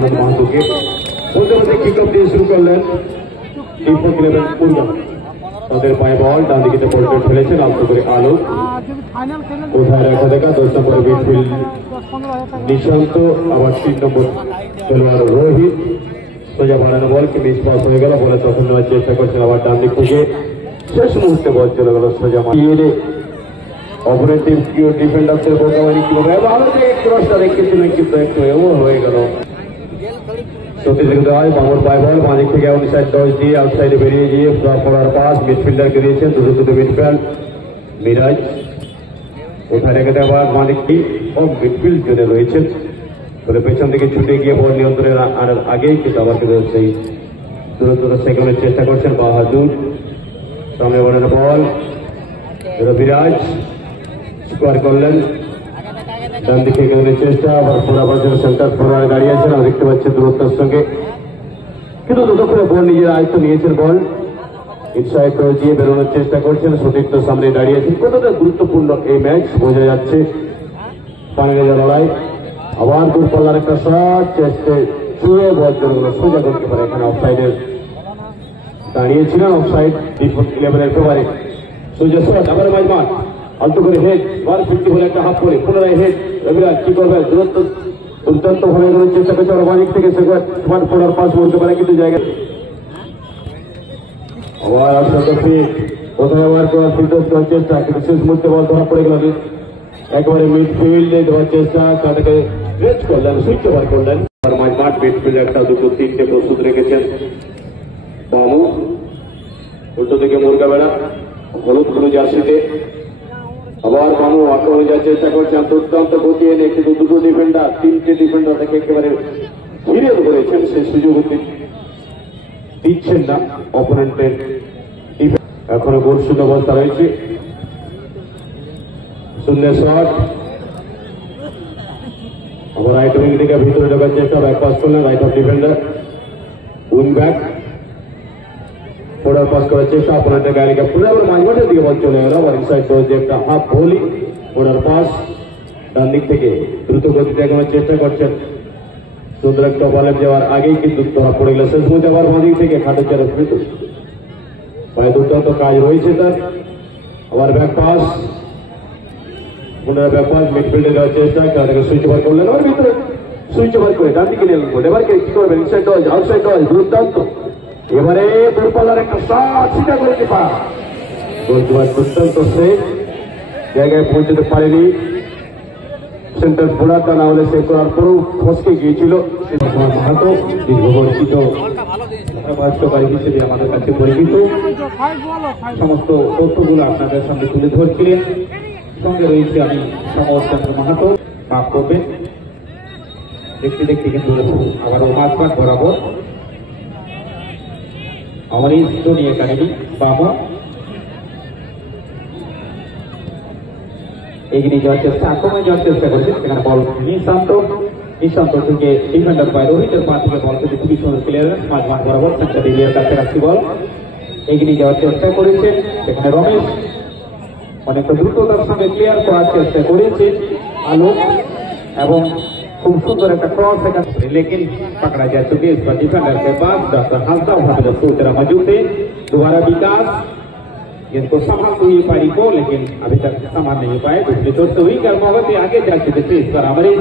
आनंद महतो के मध्य मध्य kick of दिए शुरू करलें दीपक 11 पूर्व তাদের পায়ে বল ডান দিকে বলটা ফেলেছেন আলতো করে আলো কোথায় রাখা দেখা 10 নম্বর মিডফিল্ড নিশান্ত আবার 3 নম্বর খেলোয়াড় রোহিত সোজা বাড়ানো বলকে মিস পাস হয়ে গেল বলে তখন নেওয়ার চেষ্টা করছেন আবার ডান দিক থেকে শেষ মুহূর্তে বল চলে গেল সোজা মারিয়ে অপারেটিভ কিউ ডিফেন্ডারদের বোকামারি কিভাবে ভালো যে ক্রসটা রেখেছিলেন কিন্তু একটু এমন হয়ে গেল সতীশ হয় বামর পায় বল বাঁ দিক থেকে অনসাইড টস দিয়ে আউটসাইডে বেরিয়ে গিয়ে পড়ার পাস মিডফিল্ডারকে দিয়েছেন দুটো মিডফিল্ড মিরাজ ওখানে রেখে দেওয়ার বাঁ দিকটি ও মিডফিল্ড জোনে রয়েছেন বলে পেছন দিকে ছুটে গিয়ে বল নিয়ন্ত্রণের আনার আগেই কিন্তু আবার কিন্তু সেই দ্রুত সেকেন্ডের চেষ্টা করছেন বাহাদুর সামনে বাড়ানো বল রবিরাজ স্কোয়ার করলেন ডান দিকে এগোনোর চেষ্টা আবার ফোরাবার জন্য সেন্টার ফরওয়ার্ডে দাঁড়িয়ে আছেন আর দেখতে পাচ্ছেন দূরত্বের সঙ্গে কিন্তু ততক্ষণে বল নিজের আয়ত্ত নিয়েছেন বল ইনসাইড টস দিয়ে বেরোনোর চেষ্টা করছেন সতীর্থ সামনে দাঁড়িয়েছেন কতটা গুরুত্বপূর্ণ এই ম্যাচ বোঝা যাচ্ছে ফাইনালে লড়াই আবার দূরপাল্লার একটা শট চেষ্টা ছুঁয়ে বল চলে গেল সোজা করতে পারে এখানে অফসাইডে দাঁড়িয়েছিলেন অফসাইড দীপক 11 ফেভারিট সোজা শট আবার মাঝমাঠ আলতো করে হেড 150 বলে একটা হাফ করে পুনরায় হেড রবিরাজ কি করবে দূরত্ব দুর্দান্ত ভাবে এগোনোর চেষ্টা করছে আর বাদিক থেকে স্মার্ট ফোনার পাস বলতে পারে কিন্তু জায়গায় আবার আসতে কোথায় আবার ফিল্ডার করার চেষ্টা কিন্তু শেষ মুহূর্তে বল ধরা পড়ে গেল একবারে মিডফিল্ডে দেওয়ার চেষ্টা তাদেরকে রেচ করলেন সুইচ ওভার করলেন আর মাঝমাঠ মিডফিল্ড একটা দুটো তিনটে প্রস্তুত রেখেছেন বাবু উল্টো দিকে মুরগা বেড়া হলুদ গুলো জার্সিতে আবার বানু আক্রমণে যাওয়ার চেষ্টা করছেন দুর্দান্ত গতি এনে কিন্তু দুটো ডিফেন্ডার তিনটে ডিফেন্ডার তাকে একেবারে ঘিরে ধরেছেন সেই সুযোগ দিচ্ছেন না অপোনেন্টের এখনো গোল শূন্য অবস্থা রয়েছে শূন্য শট আবার রাইট উইং থেকে ভিতরে ঢোকার চেষ্টা ব্যাক পাস করলেন right of defender wing back forward pass করার চেষ্টা অপোনেন্টের গাড়িকে পুরো আবার মাঝমাঠের দিকে বল চলে গেল আবার ইনসাইড টস দিয়ে একটা হাফ ভলি ফোর্ডার পাস ডান দিক থেকে দ্রুত গতিতে এগোনোর চেষ্টা করছেন সুন্দর একটা বলের যাওয়ার আগেই কিন্তু ধরা পড়ে গেল শেষ মুহূর্তে আবার বাঁ দিক থেকে খাটো চারে ফিরত প্রায় দুর্দান্ত কাজ রয়েছে তার আবার ব্যাক পাস পুনরায় ব্যাক পাস মিডফিল্ডে যাওয়ার চেষ্টা তাদেরকে সুইচ ওভার করলেন ওর ভিতরে সুইচ ওভার করে ডান দিকে নিয়ে এবার কি করবেন ইনসাইড টস আউটসাইড টস দুর্দান্ত এবারে দূরপাল্লার একটা শট সিধা করে পার গোলকিপার দুর্দান্ত সে জায়গায় পৌঁছতে পারেনি সেন্টার ফোড়াটা না হলে সে করার পরেও ফসকে গিয়েছিল মাহাতো দীর্ঘবর্ষিত ধারাভাষ্যকারী হিসেবে আমাদের কাছে পরিচিত সমস্ত তথ্যগুলো আপনাদের সামনে তুলে ধরছিলেন সঙ্গে রয়েছে আমি সমরচন্দ্র মাহাতো মাফ করবেন দেখতে দেখতে কিন্তু আবার মাঝমাঠ বরাবর আমার এই নিয়ে কাহিনী বাবা এগিয়ে যাওয়ার চেষ্টা আক্রমণে যাওয়ার চেষ্টা করছে সেখানে বল নিশান্ত থেকে ডিফেন্ডার পায় রোহিতের পা থেকে বল কিন্তু খুবই সুন্দর ক্লিয়ারেন্স মাঝমাঠ বরাবর সেন্টার এরিয়ার কাছে রাখছি বল এগিয়ে যাওয়ার চেষ্টা করেছেন সেখানে রমেশ অনেকটা দ্রুততার সঙ্গে ক্লিয়ার করার চেষ্টা করেছে আলোক এবং खूब सुंदर एक क्रॉस सेकंड लेकिन पकड़ा जा चुके इस पर डिफेंडर के पास डॉक्टर हालता तेरा मौजूद थे दोबारा विकास इनको संभाल हुई पारी को लेकिन अभी तक संभाल नहीं पाए दूसरी तरफ से हुई कर्मावती आगे जा चुके थे इस पर हमारे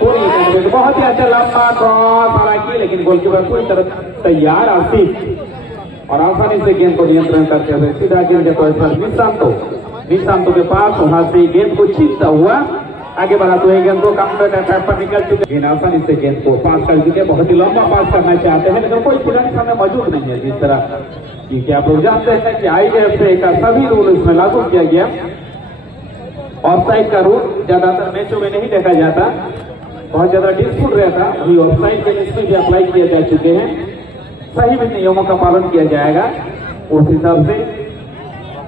पूरी बहुत ही अच्छा लंबा क्रॉस हालांकि लेकिन गोलकीपर पूरी तरह तैयार आसिफ और आसानी से गेंद को नियंत्रण करते हुए सीधा गेंद के पर निशांतो के पास वहां से गेंद को छीनता हुआ आगे बढ़ा तो गेंद को काउंटर अटैक पर निकल चुके हैं आसानी से गेंद को पास कर चुके बहुत ही लंबा पास करना चाहते हैं लेकिन कोई खिलाड़ी सामने मौजूद नहीं है जिस तरह क्योंकि आप लोग जानते हैं कि IFA का सभी रूल इसमें लागू किया गया ऑफसाइड का रूल ज्यादातर मैचों में नहीं देखा जाता बहुत ज्यादा डिस्प्यूट रहता अभी ऑफसाइड के इसमें भी अप्लाई किए जा चुके हैं सही भी नियमों का पालन किया जाएगा उस हिसाब से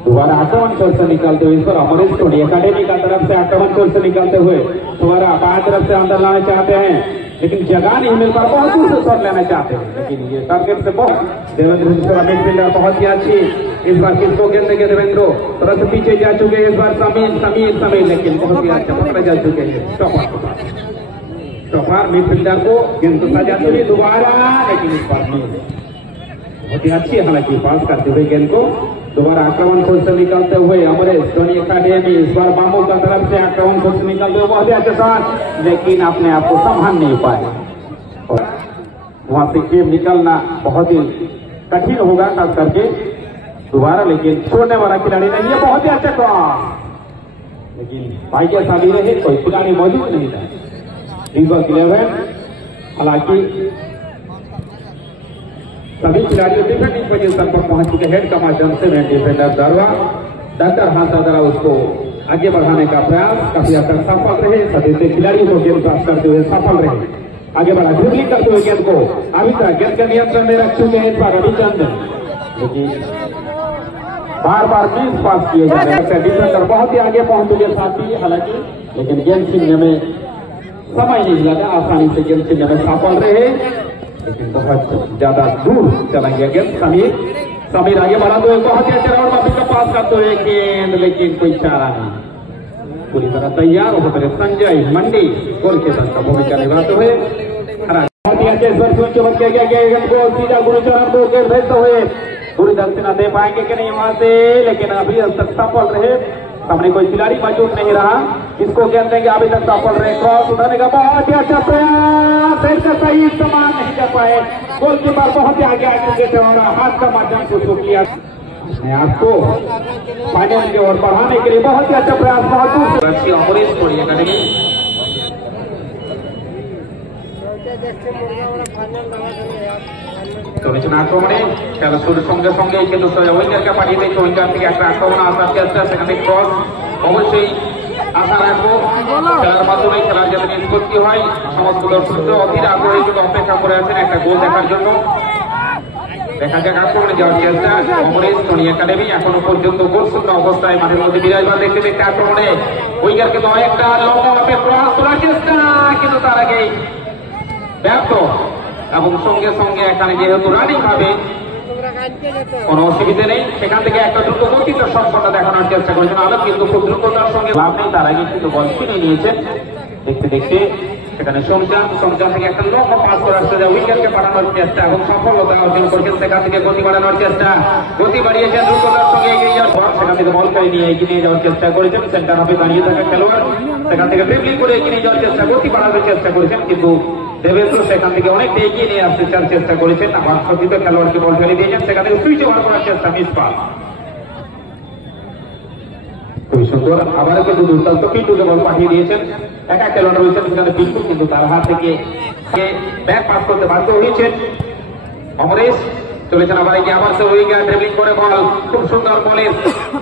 दोबारा आक्रमण छोर से निकालते हुए इस पर अमरीश टोनी अकेडमी का तरफ से आक्रमण छोर से निकालते हुए दोबारा बाएं तरफ से अंदर लाना चाहते हैं लेकिन जगह नहीं मिल पा बहुत दूर से शॉट लेना चाहते हैं लेकिन ये टारगेट से बहुत देवेंद्र मिडफील्डर बहुत ही अच्छी इस बार किसको गेंद देंगे देवेंद्र तुरंत पीछे जा चुके हैं इस बार समीर लेकिन बहुत ही अच्छा पकड़े जा चुके हैं टॉपर मिडफील्डर को गेंद को सजाते हुए दोबारा, लेकिन इस बार नहीं, बहुत ही अच्छी हालांकि पास करते हुए गेंद को दोबारा आक्रमण खोज से निकलते हुए अमरेश धोनी अकादमी इस बार बामू का तरफ से आक्रमण खोज से निकलते हुए बहुत ही अच्छे शॉट, लेकिन अपने आप को संभाल नहीं पाए और वहां से गेम निकलना बहुत ही कठिन होगा खास करके दोबारा, लेकिन छोड़ने वाला खिलाड़ी नहीं है। बहुत ही अच्छा क्रॉस, लेकिन भाग्य शादी रहे कोई खिलाड़ी मौजूद नहीं था। 11 हालांकि सभी खिलाड़ी डिफेंडिंग पोजीशन पर पहुंच चुके। हेड का माध्यम से मेन डिफेंडर दरवा डॉक्टर हाथ द्वारा उसको आगे बढ़ाने का प्रयास काफी हद तक सफल रहे। सभी से खिलाड़ियों को गेंद पास करते हुए सफल रहे, आगे बढ़ा ड्रिबलिंग करते हुए गेंद को अभी तक गेंद के नियंत्रण में रख चुके हैं इस बार रविचंद्रन, लेकिन बार बार मिस पास किए जा रहे हैं। डिफेंडर बहुत ही आगे पहुंच चुके साथी हालांकि, लेकिन गेंद छीनने में समय नहीं लगा, आसानी से गेंद छीनने में सफल रहे, लेकिन बहुत ज्यादा दूर चला गया गेंद। समीर आगे बढ़ा दो, बहुत ही अच्छे राउंड वापिस का पास करते हुए गेंद, लेकिन कोई चारा नहीं, पूरी तरह तैयार होते रहे संजय मंडी गोलकीपर का भूमिका निभाते हुए। बहुत ही अच्छे गेंद को सीधा गुरुचरण को गेंद भेजते हुए पूरी दक्षिणा दे पाएंगे कि नहीं वहां से, लेकिन अभी तक सफल रहे। सामने कोई खिलाड़ी मौजूद नहीं रहा, इसको गेंद देंगे, अभी तक सफल रहे। क्रॉस उठाने का बहुत ही अच्छा प्रयास, इसका सही इस्तेमाल नहीं कर पाए। गोलकीपर बहुत ही आगे आ चुके थे और हाथ का माध्यम से उसको किया अपने आप को फाइनल की ओर बढ़ाने के लिए बहुत ही अच्छा प्रयास मौजूद। अमरीश धोनी अकादमी চলেছেন আক্রমণে, খেলা শুরুর সঙ্গে সঙ্গে কিন্তু উইঙ্গারকে পাঠিয়ে দিয়েছে। উইঙ্গার থেকে একটা আক্রমণ আসার চেষ্টা, সেখানে ক্রস অবশ্যই আশা রাখবো খেলার মাধ্যমে খেলার যাতে নিষ্পত্তি হয়। সমস্ত দর্শকদের অধীর আগ্রহী কিন্তু অপেক্ষা করে আছেন একটা গোল দেখার জন্য। দেখা যাক আক্রমণে যাওয়ার চেষ্টা অমরেশ ধোনি একাডেমি এখনো পর্যন্ত গোলশূন্য অবস্থায় মাঠের মধ্যে বিরাজমান দেখতে দেখতে আক্রমণে উইঙ্গারকে তো একটা লম্বাভাবে ক্রস করার চেষ্টা, কিন্তু তার আগেই ব্যর্থ এবং সঙ্গে সঙ্গে এখানে যেহেতু রানিং ভাবে কোনো অসুবিধা নেই, সেখান থেকে একটা দ্রুত গতিতে সম্পন্ন দেখানোর চেষ্টা করেছেন আলোক, কিন্তু খুব দ্রুততার সঙ্গে লাভ নেই, তার আগে কিন্তু বল ছিনে নিয়েছেন। দেখতে দেখতে সেখানে সমজান থেকে একটা লম্বা পাস করার চেষ্টা, উইকেটকে পাঠানোর চেষ্টা এবং সফলতা অর্জন করেছেন। সেখান থেকে গতি বাড়ানোর চেষ্টা, গতি বাড়িয়েছেন দ্রুততার সঙ্গে এগিয়ে যাওয়ার পর সেখান থেকে বল করে নিয়ে এগিয়ে নিয়ে যাওয়ার চেষ্টা করেছেন। সেন্টার হাফে দাঁড়িয়ে থাকা খেলোয়াড় সেখান থেকে ড্রিবলিং করে এগিয়ে নিয়ে যাওয়ার চেষ্টা, গতি বাড়ানোর চেষ্টা করেছেন, কিন্তু দেবেন্দ্র সেখান থেকে অনেকটা এগিয়ে নিয়ে আসতে চার চেষ্টা করেছেন। আবার সতীত খেলোয়াড়কে বল ফেলে দিয়েছেন, সেখান থেকে সুইচ ওভার করার চেষ্টা, মিস পাস। খুবই সুন্দর, আবার কিন্তু দুর্দান্ত পিন্টুকে বল পাঠিয়ে দিয়েছেন। একা খেলোয়াড় রয়েছেন সেখানে পিন্টু, কিন্তু তার হাত থেকে ব্যাক পাস করতে বাধ্য হয়েছেন অমরেশ। চলেছেন আবার এগিয়ে, আবার সে উইঙ্গার ড্রিবলিং করে বল, খুব সুন্দর বলের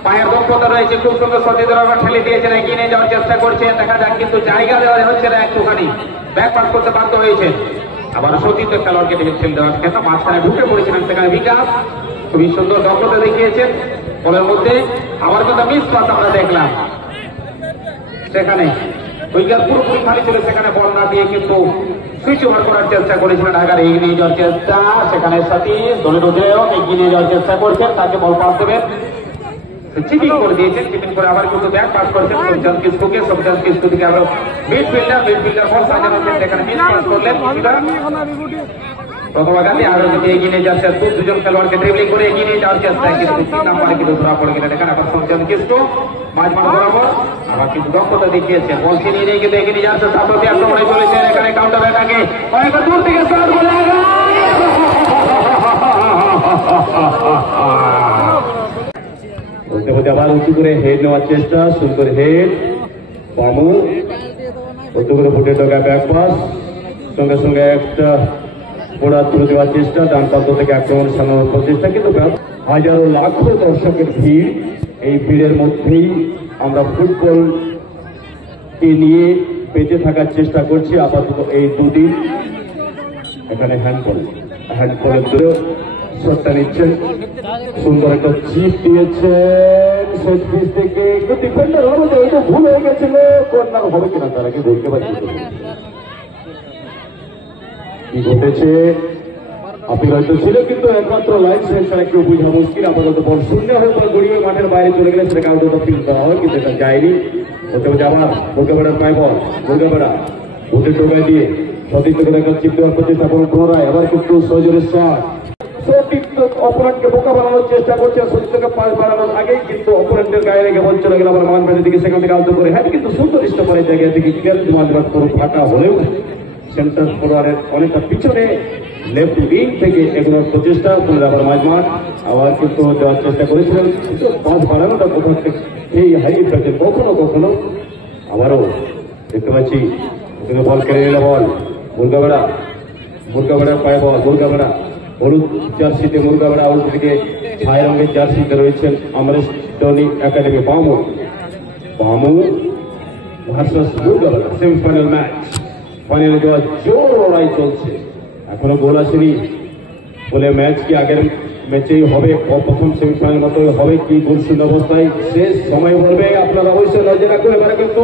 পায়ের দক্ষতা রয়েছে, খুব সুন্দর সতীদের আবার ঠেলে দিয়েছেন, এগিয়ে নিয়ে যাওয়ার চেষ্টা করছেন। দেখা যাক কিন্তু জায়গা দেওয়া হচ্ছে না, একটুখানি ব্যাক পাস করতে বাধ্য হয়েছেন। আবার সতীর্থ খেলোয়াড়কে ঠেলে দেওয়ার ক্ষেত্রে মাঝখানে ঢুকে পড়েছিলেন, সেখানে বিকাশ খুবই সুন্দর দক্ষতা দেখিয়েছেন বলের মধ্যে। আবার কিন্তু মিস পাস আমরা দেখলাম, সেখানে উইঙ্গার পুরোপুরি খালি ছিল, সেখানে বল না দিয়ে কিন্তু সুইচ ওভার করার চেষ্টা করেছিলেন। ঢাকার এগিয়ে নিয়ে যাওয়ার চেষ্টা, সেখানে সতীশ দলের উদয়ও এগিয়ে নিয়ে যাওয়ার চেষ্টা করছেন, তাকে বল পাস দেবেন, চিপিং করে দিয়েছেন, চিপিং করে আবার কিন্তু ব্যাক পাস করেছেন সবজান কিস্কুকে। সবজান কিস্কু থেকে আবার মিডফিল্ডার বল সাজানো হচ্ছেন, সেখানে মিস পাস করলেন প্রথমা গান্ধী। আরো যদি এগিয়ে নিয়ে যাচ্ছে দুজন খেলোয়াড়কে ড্রিবলিং করে এগিয়ে নিয়ে যাওয়ার চেষ্টা, কিন্তু 3 নম্বরে কিন্তু ধরা পড়ে গেলেন। এখানে আবার সবজান কিস্কু মাঝ মাঠ বরাবর আবার কিন্তু দক্ষতা দেখিয়েছে, বল ছিনিয়ে নিয়ে কিন্তু এগিয়ে নিয়ে যাচ্ছে সাপ্রতি আক্রমণে চলেছেন। এখানে কাউন্টার অ্যাটাকে অনেকটা দূর থেকে শট বলে বলতে বলতে আবার উঁচু করে হেড নেওয়ার চেষ্টা, সুন্দর হেড বামু উঁচু করে ফুটে ঢোকা ব্যাক পাস, সঙ্গে সঙ্গে একটা গোড়া তুলে দেওয়ার চেষ্টা, ডান প্রান্ত থেকে আক্রমণ সামলানোর প্রচেষ্টা, কিন্তু হাজারো লাখো দর্শকের ভিড়, এই ভিড়ের মধ্যেই আমরা ফুটবলকে নিয়ে বেঁচে থাকার চেষ্টা করছি আপাতত এই দুদিন। এখানে হ্যান্ডবলের দূরেও শটটা নিচ্ছেন, সুন্দর একটা চিপ দিয়েছেন শেষ পিচ থেকে, একটু ডিফেন্ডার হবে যে ওইটা ভুল হয়ে গেছিল, কর্নার হবে কিনা তার আগে বলতে পারছি কি ঘটেছে। আপনি হয়তো ছিল, কিন্তু একমাত্র লাইন সেন্সার একটু বোঝা মুশকিল। আপাতত বল শূন্য হয়ে পর গড়িয়ে মাঠের বাইরে চলে গেলে সেটাকে আউট অফ ফিল্ড দেওয়া হয়, কিন্তু এটা যায়নি। বলতে আবার গোলকিপারের পায় বল, গোলকিপার বুটে টোকায় দিয়ে সতীর্থকে দেখার চিপ দেওয়ার প্রচেষ্টা করুন পুনরায়। এবার কিন্তু সজোরের শট, সতীর্থ অপরাধকে বোকা বানানোর চেষ্টা করছে। সতীর্থকে পাশ বাড়ানোর আগেই কিন্তু অপরাধের গায়ে রেখে বল চলে গেল আবার মানবাদের দিকে, সেখান থেকে আলতো করে হ্যাঁ কিন্তু সুন্দর ইস্টপারের জায়গা থেকে মানবাদ পুরো ফাঁকা হলেও সেন্টার ফরওয়ার্ডের অনেকটা পিছনে লেফট উইং থেকে এগোনোর প্রচেষ্টা করলে আবার মাঝমাঠ আবার কিন্তু দেওয়ার চেষ্টা করেছিলেন, কিন্তু পাঁচ বাড়ানোটা কোথাও সেই হারিয়ে ফেলছেন কখনো কখনো। আবারও দেখতে পাচ্ছি বল কেড়ে নিল বল মুরগাবেড়া, মুরগাবেড়ার পায়ে বল, মুরগাবেড়া হলুদ জার্সিতে, মুরগাবেড়া উল্টো দিকে ছায় রঙের জার্সিতে রয়েছেন Amaresh Tony academy. Bamu Bamu versus Murgabera semifinal match, ফাইনালে দেওয়া জোর লড়াই চলছে, এখনো গোল আসেনি বলে ম্যাচ কি আগের ম্যাচেই হবে, প্রথম সেমিফাইনাল মতোই হবে কি গোলশূন্য অবস্থায় শেষ সময় বলবে। আপনারা অবশ্যই নজর রাখুন। এবারে কিন্তু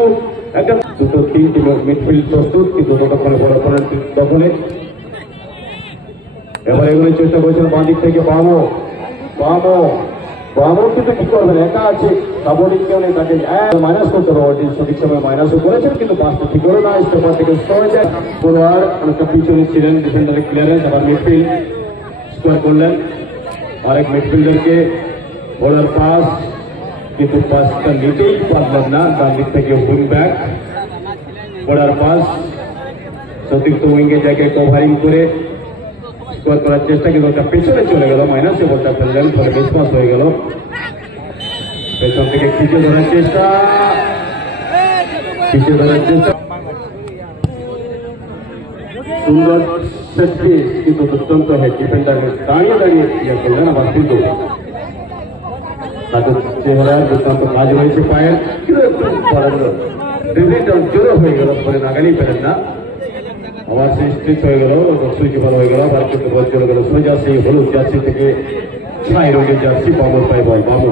একটা দুটো তিনটি মিডফিল্ড প্রস্তুত, কিন্তু ততক্ষণে বড় দখলে এবার এগুলো চেষ্টা করছেন বাঁ দিক থেকে বামো বামো বামো কিন্তু কি করবেন, একা আছে কাবলিক কেউ নেই, তাকে মাইনাস করতে হবে। সঠিক সময় মাইনাসও করেছেন কিন্তু পাঁচটা ঠিক হলো না, স্টোপার থেকে সরে যায় ফরওয়ার্ড অনেকটা পিছনে ছিলেন, ডিফেন্ডারের ক্লিয়ারেন্স আবার মিডফিল্ড স্কোয়ার করলেন আরেক মিডফিল্ডারকে, বোলার পাস কিন্তু পাসটা নিতেই পারলেন না, ডান দিক থেকে উইং ব্যাক বোলার পাস সতীর্থ উইঙ্গের জায়গায় কভারিং করে স্কোর করার চেষ্টা, কিন্তু ওটা পেছনে চলে গেল, মাইনাসে বলটা ফেললেন, ফলে মিসপাস হয়ে গেল। পেছন থেকে খিচে ধরার চেষ্টা, খিচে ধরার চেষ্টা, সুন্দর সেট পিস কিন্তু দুর্দান্ত হয়, ডিফেন্ডার দাঁড়িয়ে দাঁড়িয়ে ইয়ে করলেন, আবার কিন্তু তাদের চেহারার দুর্দান্ত কাজ হয়েছে পায়ের, জোরো হয়ে গেল, পরে নাগালেই পেলেন না, আবার সেই স্ট্রিচ হয়ে গেল, সুইচিপার হয়ে গেল, আবার কিন্তু বল চলে গেল সোজা সেই হলুদ জার্সি থেকে ছাই রঙের জার্সি বামুর পায়ে বল। বামু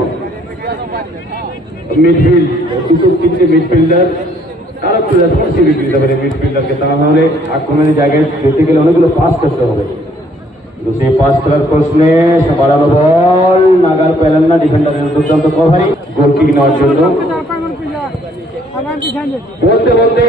মিডফিল্ড দুটো তিনটে মিডফিল্ডার তারা একটু রেসপন্সিবিলিটি দিতে পারে মিডফিল্ডারকে, তাহলে আক্রমণের জায়গায় যেতে গেলে অনেকগুলো পাস করতে হবে, কিন্তু সেই পাস করার প্রশ্নে বাড়ানো বল নাগাল পেলেন না, ডিফেন্ডারের দুর্দান্ত কভারিং গোল কিক নেওয়ার জন্য বলতে বলতে